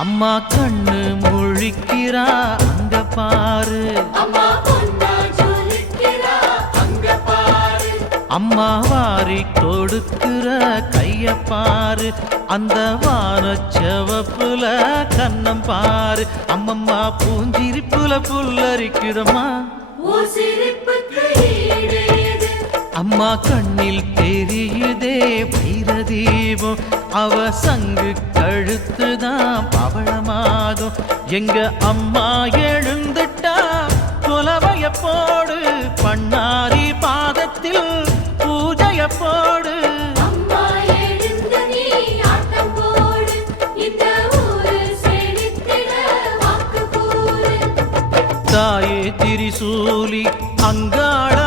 அம்மா கண்ணு முழிக்கிறா அங்க பாரு, அம்மா வாரி கொடுக்கிற கைய பாரு, அந்த வானச்சவப்புல கண்ணம் பாரு, அம்மம்மா பூஞ்சிரிப்புல புல்லரிக்குதம்மா. அம்மா கண்ணில் தெரியுதே வைரதீபம், அவ சங்கு கழுத்துதான் பவளமாகும். எங்க அம்மா எழுந்துட்டா கொலவைய போடு, பண்ணாரி பாதத்தில் பூஜைய போடு. தாயே திரிசூலி அங்காள